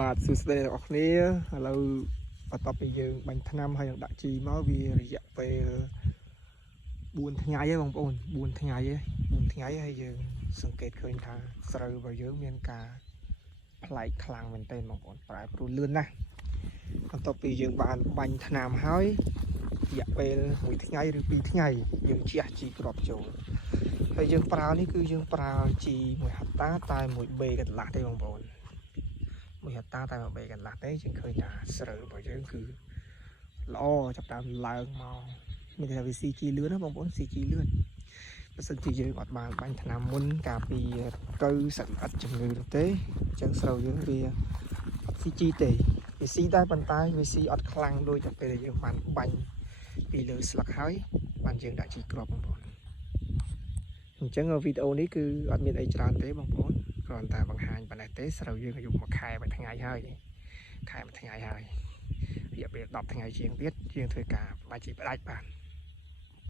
បាទសួស្តីអ្នកនរគ្នាឥឡូវបន្ទាប់ពីយើងបាញ់ថ្នាំហើយនឹងដាក់ជីមកវារយៈពេល4ថ្ងៃហើយបងប្អូន4ថ្ងៃហើយយើងសង្កេតឃើញថាស្រូវរបស់យើងមានការប្លែកខ្លាំងមែនទែនបងប្អូនប្រែប្រួលលឿនណាស់បន្ទាប់ពីយើងបានបាញ់ថ្នាំហើយរយៈពេល1ថ្ងៃឬ2ថ្ងៃយើងជះជីគ្រាប់ចូលហើយយើងប្រើនេះគឺយើងប្រើជី1ហិកតាតែ1បេកន្លះទេបងប្អូន1ហិកតាតែ1បេកន្លះទេយើងឃើញថាស្រូវរបស់យើងគឺល្អចាប់តាមឡើងមកមានតែវាស៊ីជីលឿនណាបងប្អូនស៊ីជីលឿនបើសិនជាយើងអត់បានបាញ់ថ្នាំមុនការពារទៅសត្វល្អិតជំងឺនោះទេអញ្ចឹងស្រូវយើងវាអត់ស៊ីជីទេវាស៊ីតែប៉ុន្តែវាស៊ីអត់ខ្លាំងដូចតែពេលដែលយើងបានបាញ់ពីលើស្លឹកហើយបានយើងដាក់ជីគ្រាប់បងប្អូនអញ្ចឹងវីដេអូនេះគឺអត់មានអីច្រើនទេបងប្អូនគ្រាន់តែបង្ហាញប៉ុណ្ណេះទេស្រូវយើងអាយុ1ខែ1ថ្ងៃហើយខែ1ថ្ងៃហើយរយៈពេល10ថ្ងៃជាងទៀតយើងធ្វើការបាច់ជីផ្ដាច់បាន